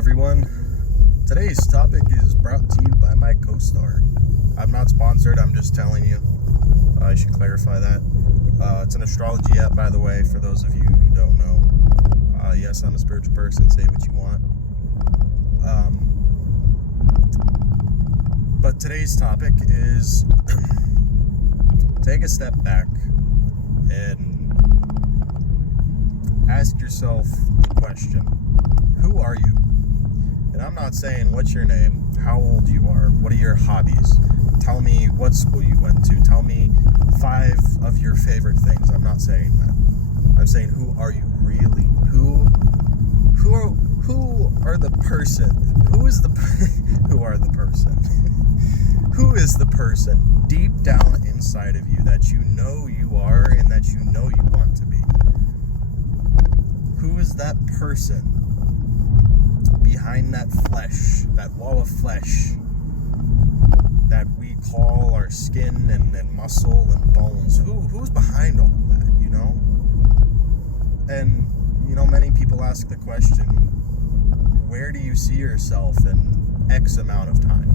everyone. Today's topic is brought to you by my co-star. I'm not sponsored, I'm just telling you. I should clarify that. It's an astrology app, by the way, for those of you who don't know. Yes, I'm a spiritual person, say what you want. But today's topic is take a step back and ask yourself the question, who are you? And I'm not saying what's your name, how old you are, what are your hobbies, tell me what school you went to, tell me 5 of your favorite things. I'm not saying that. I'm saying, who are you really? Who are the person? Who is the person deep down inside of you that you know you are and that you know you want to be? Who is that person behind that flesh, that wall of flesh that we call our skin and muscle and bones? Who's behind all of that, you know? And, you know, many people ask the question, where do you see yourself in X amount of time?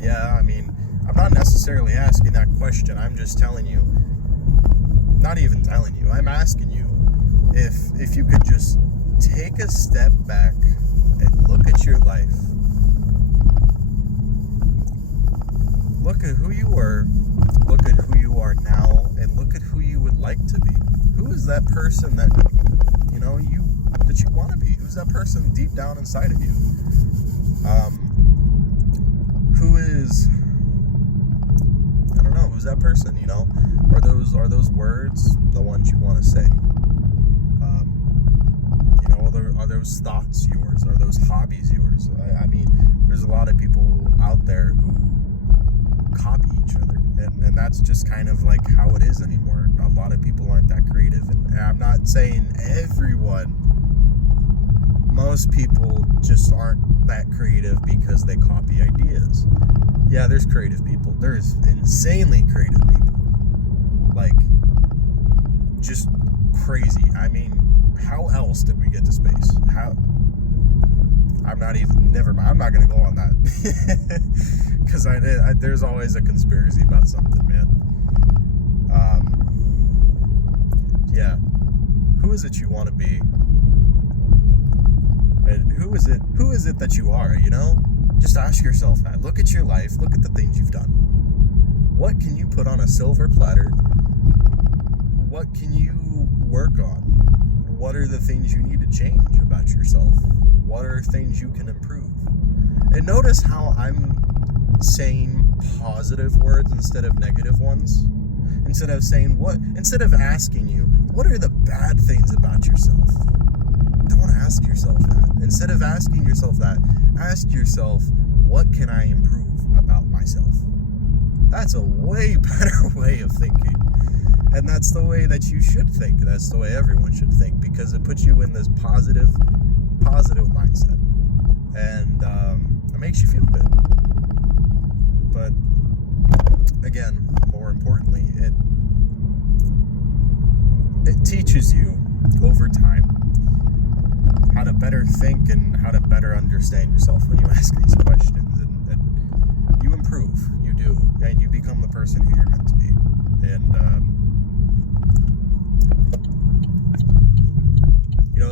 Yeah, I mean, I'm not necessarily asking that question. I'm just telling you, not even telling you, I'm asking you if you could just take a step back and look at your life. Look at who you were, look at who you are now, and look at who you would like to be. Who is that person that you want to be? Who's that person deep down inside of you? Who's that person, you know? Are those words the ones you want to say? Are those thoughts yours? Are those hobbies yours? I mean, there's a lot of people out there who copy each other, and that's just kind of like how it is anymore. A lot of people aren't that creative, and I'm not saying everyone. Most people just aren't that creative because they copy ideas. Yeah, there's creative people. There's insanely creative people. Like, just crazy. I mean, how else did we get to space? Never mind. I'm not going to go on that. Because there's always a conspiracy about something, man. Yeah. Who is it you want to be? And who is it that you are, you know? Just ask yourself that. Look at your life. Look at the things you've done. What can you put on a silver platter? What can you work on? What are the things you need to change about yourself? What are things you can improve? And notice how I'm saying positive words instead of negative ones. Instead of asking you, what are the bad things about yourself? Don't ask yourself that. Instead of asking yourself that, ask yourself, what can I improve about myself? That's a way better way of thinking. And that's the way that you should think. That's the way everyone should think, because it puts you in this positive mindset. And it makes you feel good. But again, more importantly, it teaches you over time how to better think and how to better understand yourself when you ask these questions. And you improve. You do. And you become the person who you're meant to be. And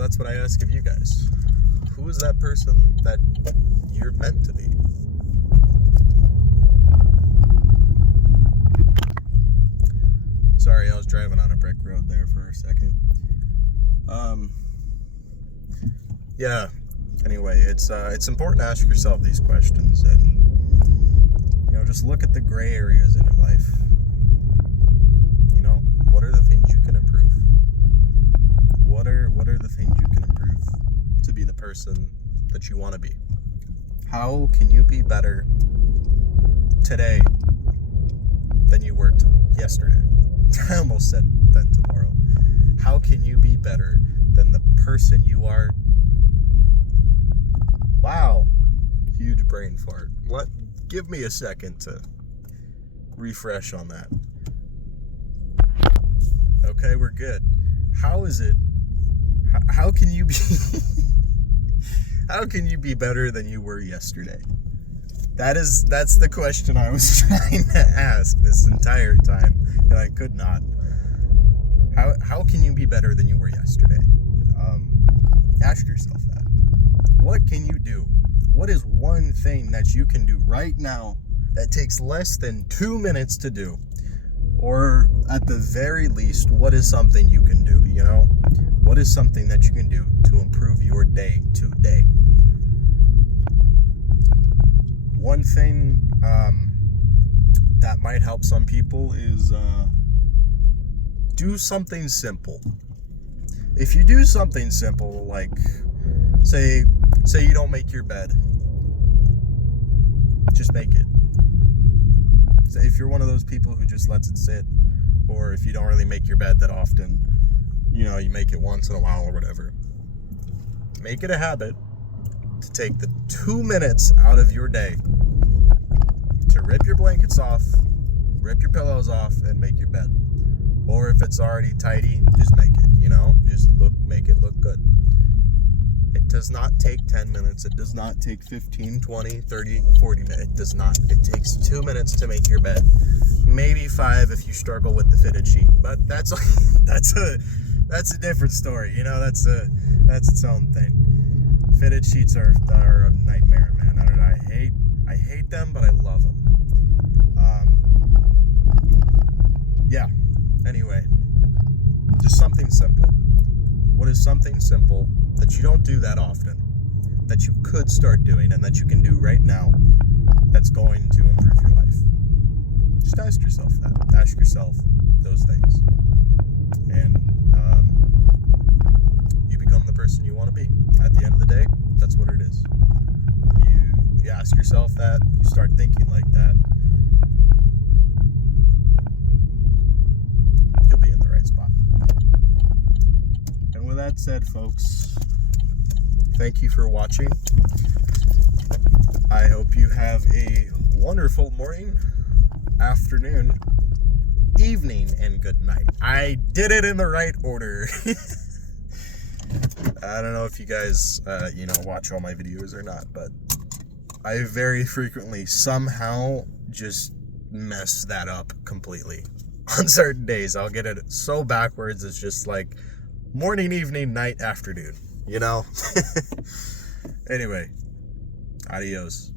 that's what I ask of you guys. Who is that person that you're meant to be? Sorry, I was driving on a brick road there for a second. Yeah. Anyway, it's important to ask yourself these questions, and just look at the gray areas in your life. What are the things you can improve? What are the things you can improve to be the person that you want to be? How can you be better today than you were yesterday? I almost said than tomorrow. How can you be better than the person you are? Wow. Huge brain fart. Give me a second to refresh on that. Okay, we're good. How can you be How can you be better than you were yesterday? That's the question I was trying to ask this entire time, and I could not. How can you be better than you were yesterday? Ask yourself that. What can you do? What is one thing that you can do right now that takes less than 2 minutes to do? Or at the very least, what is something you can do, you know? What is something that you can do to improve your day today? One thing that might help some people is do something simple. If you do something simple, like say you don't make your bed, just make it. So if you're one of those people who just lets it sit, or if you don't really make your bed that often, you know, you make it once in a while or whatever, make it a habit to take the 2 minutes out of your day to rip your blankets off, rip your pillows off, and make your bed. Or if it's already tidy, just make it, you know? Just make it look good. It does not take 10 minutes. It does not take 15, 20, 30, 40 minutes. It does not. It takes 2 minutes to make your bed. Maybe 5 if you struggle with the fitted sheet. But that's a different story. You know, that's its own thing. Fitted sheets are a nightmare, man. I hate them, but I love them. Yeah. Anyway, just something simple. What is something simple that you don't do that often, that you could start doing and that you can do right now that's going to improve your life? Just ask yourself that. Ask yourself those things. And you become the person you want to be. At the end of the day, that's what it is. You ask yourself that, you start thinking like that, you'll be in the right spot. And with that said, folks, thank you for watching. I hope you have a wonderful morning, afternoon, evening, and good night. I did it in the right order. I don't know if you guys, watch all my videos or not, but I very frequently somehow just mess that up completely. On certain days, I'll get it so backwards, it's just like morning, evening, night, afternoon, you know? Anyway, adios.